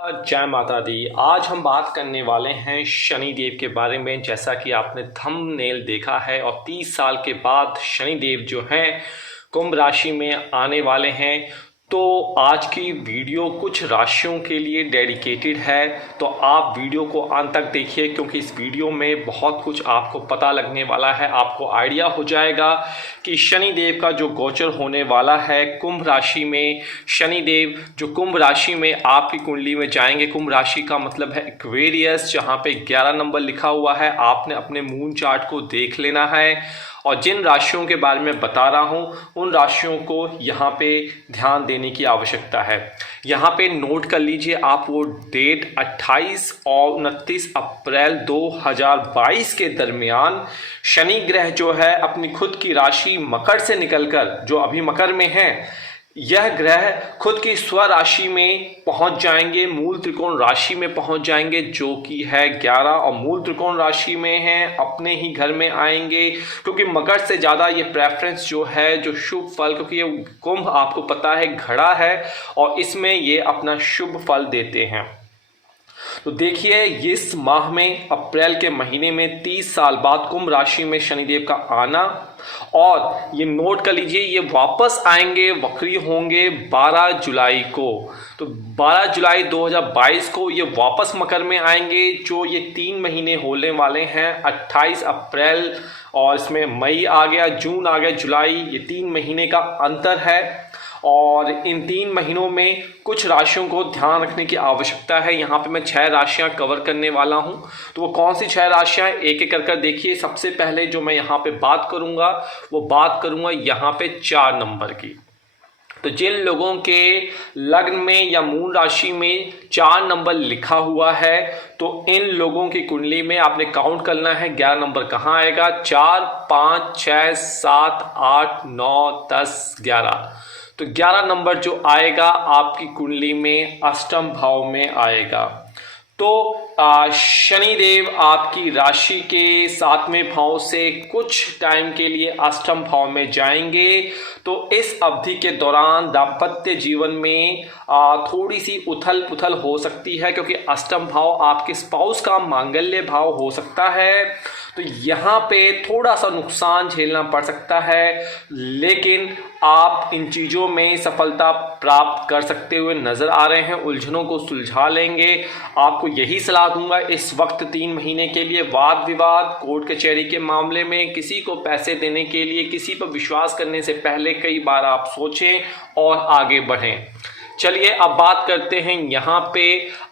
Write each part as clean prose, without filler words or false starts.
जय माता दी। आज हम बात करने वाले हैं शनि देव के बारे में। जैसा कि आपने थंबनेल देखा है और 30 साल के बाद शनि देव जो हैं कुंभ राशि में आने वाले हैं। तो आज की वीडियो कुछ राशियों के लिए डेडिकेटेड है, तो आप वीडियो को अंत तक देखिए क्योंकि इस वीडियो में बहुत कुछ आपको पता लगने वाला है। आपको आइडिया हो जाएगा कि शनि देव का जो गोचर होने वाला है कुंभ राशि में, शनि देव जो कुंभ राशि में आपकी कुंडली में जाएंगे। कुंभ राशि का मतलब है एक्वेरियस, जहाँ पे 11 नंबर लिखा हुआ है। आपने अपने मून चार्ट को देख लेना है और जिन राशियों के बारे में बता रहा हूँ उन राशियों को यहाँ पे ध्यान देने की आवश्यकता है। यहाँ पे नोट कर लीजिए आप वो डेट 28 और 29 अप्रैल 2022 के दरमियान शनि ग्रह जो है अपनी खुद की राशि मकर से निकलकर, जो अभी मकर में है, यह ग्रह खुद की स्वराशि में पहुंच जाएंगे, मूल त्रिकोण राशि में पहुंच जाएंगे जो कि है 11 और मूल त्रिकोण राशि में है, अपने ही घर में आएंगे। क्योंकि मकर से ज़्यादा ये प्रेफरेंस जो है, जो शुभ फल, क्योंकि ये कुंभ आपको पता है घड़ा है और इसमें ये अपना शुभ फल देते हैं। तो देखिए इस माह में अप्रैल के महीने में 30 साल बाद कुंभ राशि में शनिदेव का आना, और ये नोट कर लीजिए ये वापस आएंगे, वक्री होंगे 12 जुलाई को। तो 12 जुलाई 2022 को ये वापस मकर में आएंगे। जो ये 3 महीने होने वाले हैं, 28 अप्रैल और इसमें मई आ गया, जून आ गया, जुलाई, ये 3 महीने का अंतर है। और इन 3 महीनों में कुछ राशियों को ध्यान रखने की आवश्यकता है। यहाँ पे मैं 6 राशियाँ कवर करने वाला हूँ। तो वो कौन सी 6 राशियाँ, एक एक कर देखिए। सबसे पहले जो मैं यहाँ पे बात करूँगा वो बात करूँगा यहाँ पे 4 नंबर की। तो जिन लोगों के लग्न में या मूल राशि में 4 नंबर लिखा हुआ है, तो इन लोगों की कुंडली में आपने काउंट करना है 11 नंबर कहाँ आएगा। 4, 5, 6, 7, 8, 9, 10, 11। तो 11 नंबर जो आएगा आपकी कुंडली में अष्टम भाव में आएगा। तो शनिदेव आपकी राशि के 7वें भाव से कुछ टाइम के लिए अष्टम भाव में जाएंगे। तो इस अवधि के दौरान दाम्पत्य जीवन में थोड़ी सी उथल पुथल हो सकती है, क्योंकि अष्टम भाव आपके स्पाउस का मांगल्य भाव हो सकता है। तो यहाँ पे थोड़ा सा नुकसान झेलना पड़ सकता है, लेकिन आप इन चीज़ों में सफलता प्राप्त कर सकते हुए नज़र आ रहे हैं। उलझनों को सुलझा लेंगे। आपको यही सलाह दूंगा इस वक्त 3 महीने के लिए वाद विवाद, कोर्ट कचहरी के मामले में, किसी को पैसे देने के लिए किसी पर विश्वास करने से पहले कई बार आप सोचें और आगे बढ़ें। चलिए अब बात करते हैं यहाँ पे।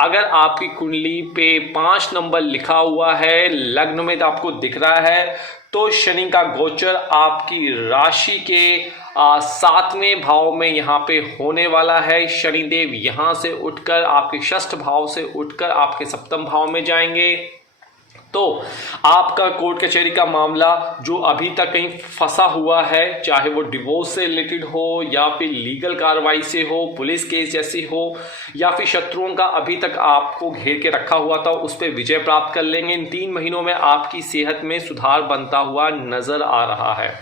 अगर आपकी कुंडली पे 5 नंबर लिखा हुआ है, लग्न में तो आपको दिख रहा है, तो शनि का गोचर आपकी राशि के 7वें भाव में यहाँ पे होने वाला है। शनिदेव यहाँ से उठकर आपके षष्ठ भाव से उठकर आपके सप्तम भाव में जाएंगे। तो आपका कोर्ट कचहरी का मामला जो अभी तक कहीं फंसा हुआ है, चाहे वो डिवोर्स से रिलेटेड हो या फिर लीगल कार्रवाई से हो, पुलिस केस जैसी हो, या फिर शत्रुओं का अभी तक आपको घेर के रखा हुआ था, उस पर विजय प्राप्त कर लेंगे। इन 3 महीनों में आपकी सेहत में सुधार बनता हुआ नजर आ रहा है।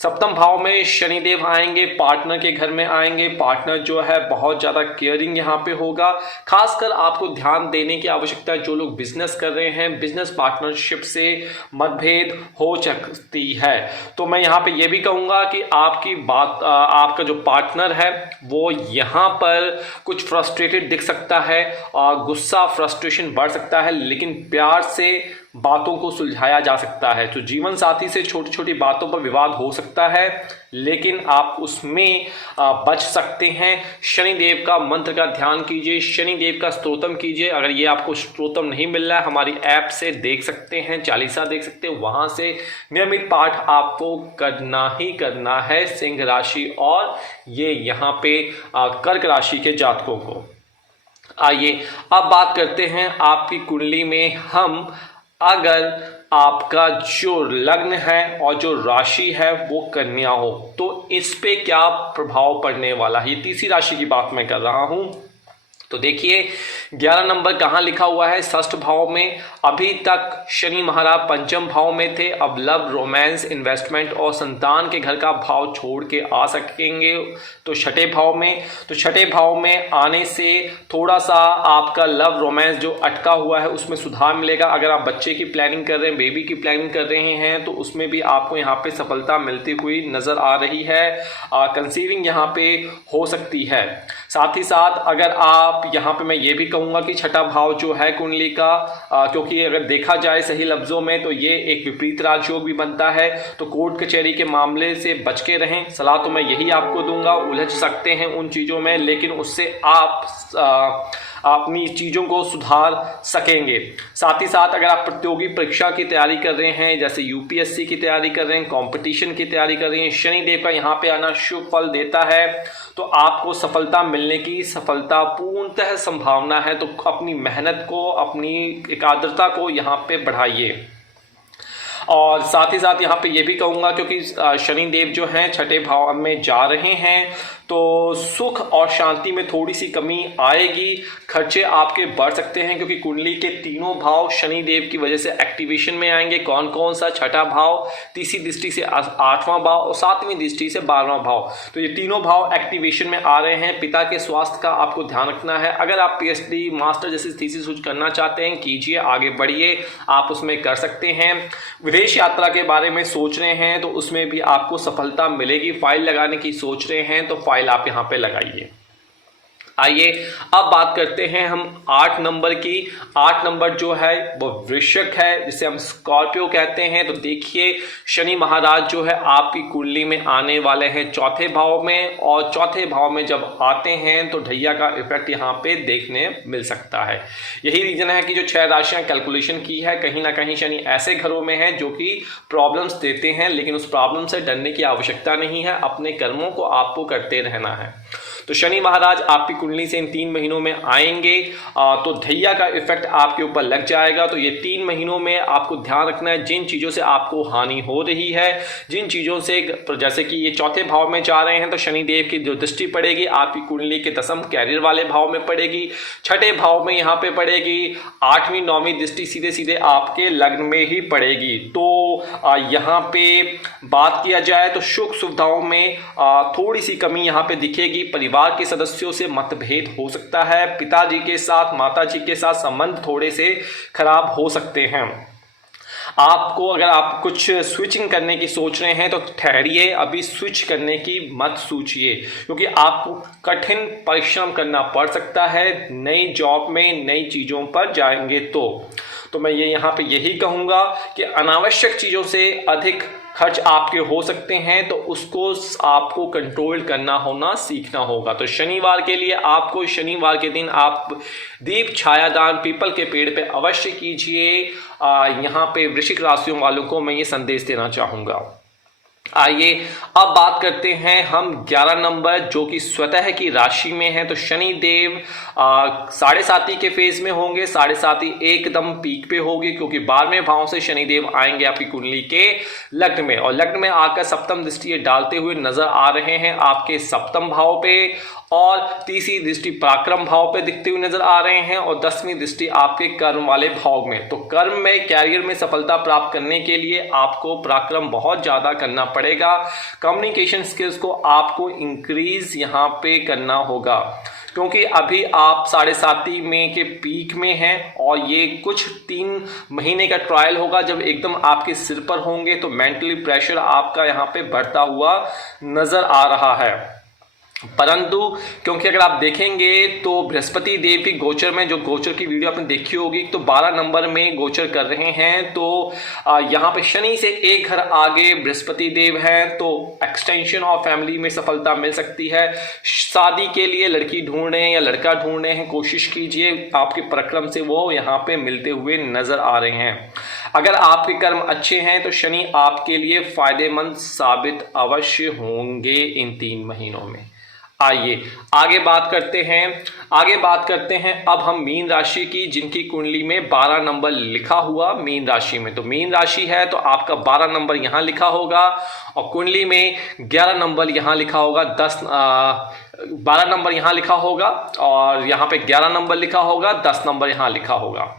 सप्तम भाव में शनिदेव आएंगे, पार्टनर के घर में आएंगे। पार्टनर जो है बहुत ज़्यादा केयरिंग यहाँ पे होगा। खासकर आपको ध्यान देने की आवश्यकता है जो लोग बिजनेस कर रहे हैं, बिजनेस पार्टनरशिप से मतभेद हो सकती है। तो मैं यहाँ पे ये भी कहूँगा कि आपका जो पार्टनर है वो यहाँ पर कुछ फ्रस्ट्रेटेड दिख सकता है, गुस्सा फ्रस्ट्रेशन बढ़ सकता है, लेकिन प्यार से बातों को सुलझाया जा सकता है। तो जीवन साथी से छोटी छोटी बातों पर विवाद हो सकता है, लेकिन आप उसमें बच सकते हैं। शनिदेव का मंत्र का ध्यान कीजिए, शनिदेव का स्तोत्रम कीजिए। अगर ये आपको स्तोत्रम नहीं मिल रहा है, हमारी ऐप से देख सकते हैं, चालीसा देख सकते हैं, वहाँ से नियमित पाठ आपको करना ही करना है। सिंह राशि और ये यहाँ पे कर्क राशि के जातकों को। आइए अब बात करते हैं आपकी कुंडली में। हम अगर आपका जो लग्न है और जो राशि है वो कन्या हो, तो इस पे क्या प्रभाव पड़ने वाला है, ये तीसरी राशि की बात मैं कर रहा हूं। तो देखिए 11 नंबर कहाँ लिखा हुआ है, षष्ठ भाव में। अभी तक शनि महाराज पंचम भाव में थे, अब लव, रोमांस, इन्वेस्टमेंट और संतान के घर का भाव छोड़ के आ सकेंगे तो छठे भाव में। तो छठे भाव में आने से थोड़ा सा आपका लव रोमांस जो अटका हुआ है उसमें सुधार मिलेगा। अगर आप बच्चे की प्लानिंग कर रहे हैं, बेबी की प्लानिंग कर रहे हैं, तो उसमें भी आपको यहाँ पे सफलता मिलती हुई नजर आ रही है। कंसीविंग यहाँ पे हो सकती है। साथ ही साथ अगर आप यहाँ पे मैं ये भी कहूँगा कि छठा भाव जो है कुंडली का, क्योंकि अगर देखा जाए सही लफ्ज़ों में तो ये एक विपरीत राजयोग भी बनता है, तो कोर्ट कचहरी के मामले से बच के रहें। सलाह तो मैं यही आपको दूंगा। उलझ सकते हैं उन चीज़ों में, लेकिन उससे आप अपनी चीज़ों को सुधार सकेंगे। साथ ही साथ अगर आप प्रतियोगी परीक्षा की तैयारी कर रहे हैं, जैसे यूपीएससी की तैयारी कर रहे हैं, कंपटीशन की तैयारी कर रहे हैं, शनिदेव का यहाँ पे आना शुभ फल देता है, तो आपको सफलता मिलने की सफलता पूर्णतः संभावना है। तो अपनी मेहनत को, अपनी एकाग्रता को यहाँ पे बढ़ाइए। और साथ ही साथ यहाँ पे ये भी कहूँगा, क्योंकि शनिदेव जो हैं छठे भाव में जा रहे हैं, तो सुख और शांति में थोड़ी सी कमी आएगी। खर्चे आपके बढ़ सकते हैं, क्योंकि कुंडली के तीनों भाव शनिदेव की वजह से एक्टिवेशन में आएंगे। कौन कौन सा? छठा भाव, तीसरी दृष्टि से आठवां भाव और सातवीं दृष्टि से 12वां भाव। तो ये तीनों भाव एक्टिवेशन में आ रहे हैं। पिता के स्वास्थ्य का आपको ध्यान रखना है। अगर आप पीएचडी, मास्टर जैसी थीसिस कुछ करना चाहते हैं, कीजिए, आगे बढ़िए, आप उसमें कर सकते हैं। विदेश यात्रा के बारे में सोच रहे हैं तो उसमें भी आपको सफलता मिलेगी। फाइल लगाने की सोच रहे हैं तो फाइल आप यहां पे लगाइए। आइए अब बात करते हैं हम 8 नंबर की। 8 नंबर जो है वो वृश्चिक है, जिसे हम स्कॉर्पियो कहते हैं। तो देखिए शनि महाराज जो है आपकी कुंडली में आने वाले हैं चौथे भाव में, और चौथे भाव में जब आते हैं तो ढैया का इफेक्ट यहाँ पे देखने मिल सकता है। यही रीजन है कि जो 6 राशियां कैलकुलेशन की है, कहीं ना कहीं शनि ऐसे घरों में है जो कि प्रॉब्लम्स देते हैं, लेकिन उस प्रॉब्लम से डरने की आवश्यकता नहीं है। अपने कर्मों को आपको करते रहना है। तो शनि महाराज आपकी कुंडली से इन 3 महीनों में आएंगे, तो ढैया का इफेक्ट आपके ऊपर लग जाएगा। तो ये 3 महीनों में आपको ध्यान रखना है, जिन चीज़ों से आपको हानि हो रही है, जिन चीज़ों से, जैसे कि ये चौथे भाव में जा रहे हैं तो शनिदेव की जो दृष्टि पड़ेगी आपकी कुंडली के दसम कैरियर वाले भाव में पड़ेगी, छठे भाव में यहाँ पे पड़ेगी, 8वीं 9वीं दृष्टि सीधे सीधे आपके लग्न में ही पड़ेगी। तो यहाँ पे बात किया जाए तो सुख सुविधाओं में थोड़ी सी कमी यहाँ पे दिखेगी। परिवार के सदस्यों से मतभेद हो सकता है। पिताजी के साथ, माताजी के साथ संबंध थोड़े से खराब हो सकते हैं। आपको अगर आप कुछ स्विचिंग करने की सोच रहे हैं तो ठहरिए, अभी स्विच करने की मत सोचिए, क्योंकि आपको कठिन परिश्रम करना पड़ सकता है नई जॉब में, नई चीज़ों पर जाएंगे तो मैं ये यहाँ पे यही कहूँगा कि अनावश्यक चीज़ों से अधिक खर्च आपके हो सकते हैं, तो उसको आपको कंट्रोल करना होना सीखना होगा। तो शनिवार के लिए आपको, शनिवार के दिन आप दीप छायादान पीपल के पेड़ पे अवश्य कीजिए। यहाँ पे वृश्चिक राशियों वालों को मैं ये संदेश देना चाहूँगा। आइए अब बात करते हैं हम 11 नंबर, जो कि स्वतः की राशि में है। तो शनि देव 7.5 के फेज में होंगे। 7.5 एकदम पीक पे होगी, क्योंकि 12वें भाव से शनि देव आएंगे आपकी कुंडली के लग्न में, और लग्न में आकर सप्तम दृष्टि डालते हुए नजर आ रहे हैं आपके सप्तम भाव पे, और तीसरी दृष्टि पराक्रम भाव पे दिखते हुए नजर आ रहे हैं, और 10वीं दृष्टि आपके कर्म वाले भाव में। तो कर्म में, कैरियर में सफलता प्राप्त करने के लिए आपको पराक्रम बहुत ज्यादा करना पड़ेगा। कम्युनिकेशन स्किल्स को आपको इंक्रीज यहाँ पे करना होगा, क्योंकि अभी आप 7.5 में के पीक में हैं, और ये कुछ 3 महीने का ट्रायल होगा। जब एकदम आपके सिर पर होंगे तो मेंटली प्रेशर आपका यहाँ पे बढ़ता हुआ नजर आ रहा है। परंतु क्योंकि अगर आप देखेंगे तो बृहस्पति देव की गोचर में, जो गोचर की वीडियो आपने देखी होगी, तो 12 नंबर में गोचर कर रहे हैं। तो यहाँ पे शनि से एक घर आगे बृहस्पति देव हैं, तो एक्सटेंशन ऑफ फैमिली में सफलता मिल सकती है। शादी के लिए लड़की ढूंढ रहे हैं या लड़का ढूंढ रहे हैं, कोशिश कीजिए, आपके पराक्रम से वो यहाँ पे मिलते हुए नजर आ रहे हैं। अगर आपके कर्म अच्छे हैं तो शनि आपके लिए फायदेमंद साबित अवश्य होंगे इन 3 महीनों में। आइए आगे बात करते हैं अब हम मीन राशि की, जिनकी कुंडली में 12 नंबर लिखा हुआ मीन राशि में। तो मीन राशि है तो आपका 12 नंबर यहाँ लिखा होगा और कुंडली में 11 नंबर यहाँ लिखा होगा, 12 नंबर यहाँ लिखा होगा और यहाँ पे 11 नंबर लिखा होगा, 10 नंबर यहाँ लिखा होगा।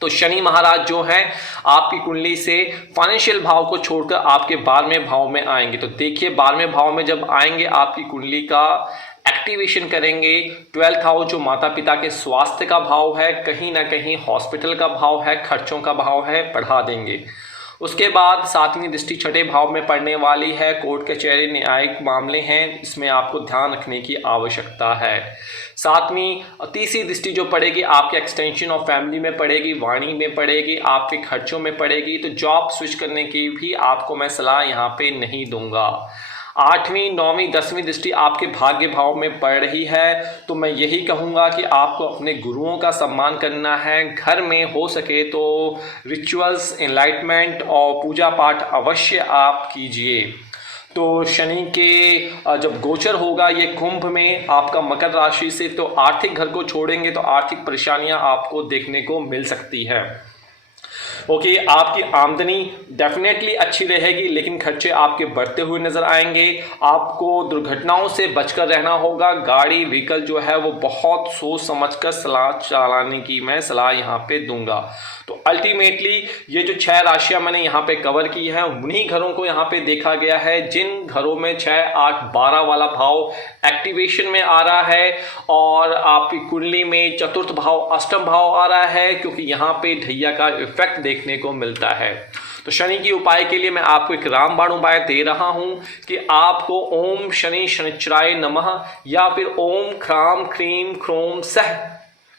तो शनि महाराज जो हैं आपकी कुंडली से फाइनेंशियल भाव को छोड़कर आपके 12वें भाव में आएंगे। तो देखिए 12वें भाव में जब आएंगे आपकी कुंडली का एक्टिवेशन करेंगे। 12th हाउस जो माता पिता के स्वास्थ्य का भाव है, कहीं ना कहीं हॉस्पिटल का भाव है, खर्चों का भाव है, बढ़ा देंगे। उसके बाद 7वीं दृष्टि 6ठे भाव में पड़ने वाली है। कोर्ट कचहरी न्यायिक मामले हैं, इसमें आपको ध्यान रखने की आवश्यकता है। 7वीं तीसरी दृष्टि जो पड़ेगी आपके एक्सटेंशन ऑफ फैमिली में पड़ेगी, वाणी में पड़ेगी, आपके खर्चों में पड़ेगी। तो जॉब स्विच करने की भी आपको मैं सलाह यहाँ पे नहीं दूंगा। 8वीं 9वीं 10वीं दृष्टि आपके भाग्य भाव में पड़ रही है, तो मैं यही कहूँगा कि आपको अपने गुरुओं का सम्मान करना है। घर में हो सके तो रिचुअल्स, एनलाइटमेंट और पूजा पाठ अवश्य आप कीजिए। तो शनि के जब गोचर होगा ये कुंभ में आपका मकर राशि से, तो आर्थिक घर को छोड़ेंगे तो आर्थिक परेशानियां आपको देखने को मिल सकती है। ओके, आपकी आमदनी डेफिनेटली अच्छी रहेगी, लेकिन खर्चे आपके बढ़ते हुए नजर आएंगे। आपको दुर्घटनाओं से बचकर रहना होगा। गाड़ी व्हीकल जो है वो बहुत सोच समझकर चलाने की मैं सलाह यहाँ पे दूंगा। तो अल्टीमेटली ये जो 6 राशियां मैंने यहाँ पे कवर की हैं, उन्हीं घरों को यहाँ पे देखा गया है जिन घरों में 6, 8, 12 वाला भाव एक्टिवेशन में आ रहा है और आपकी कुंडली में 4th भाव, 8म भाव आ रहा है, क्योंकि यहाँ पे ढैया का इफेक्ट देखने को मिलता है। तो शनि की उपाय के लिए मैं आपको एक रामबाण उपाय दे रहा हूं कि आपको ओम शनि शनिचराय नमः या फिर ओम ख्राम ख्रीम ख्रोम सह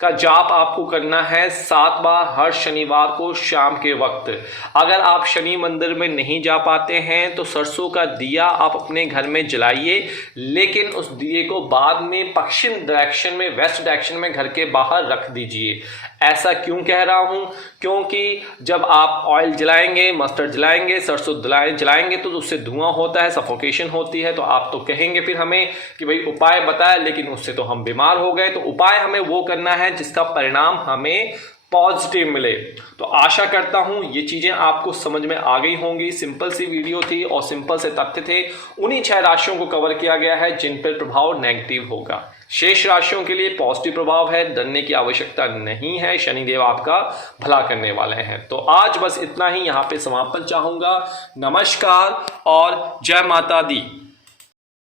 का जाप आपको करना है 7 बार हर शनिवार को शाम के वक्त। अगर आप शनि मंदिर में नहीं जा पाते हैं तो सरसों का दिया आप अपने घर में जलाइए, लेकिन उस दिए को बाद में पश्चिम डायरेक्शन में, वेस्ट डायरेक्शन में घर के बाहर रख दीजिए। ऐसा क्यों कह रहा हूं? क्योंकि जब आप ऑयल जलाएंगे, मस्टर्ड जलाएंगे, सरसों जलाएंगे तो उससे धुआं होता है, सफोकेशन होती है। तो आप तो कहेंगे फिर हमें कि भाई उपाय बताया, लेकिन उससे तो हम बीमार हो गए। तो उपाय हमें वो करना है जिसका परिणाम हमें पॉजिटिव मिले। तो आशा करता हूं ये चीजें आपको समझ में आ गई होंगी। सिंपल सी वीडियो थी और सिंपल से तथ्य थे। उन्हीं 6 राशियों को कवर किया गया है जिन पर प्रभाव नेगेटिव होगा। शेष राशियों के लिए पॉजिटिव प्रभाव है, डरने की आवश्यकता नहीं है। शनिदेव आपका भला करने वाले हैं। तो आज बस इतना ही यहाँ पे समापन चाहूंगा। नमस्कार और जय माता दी।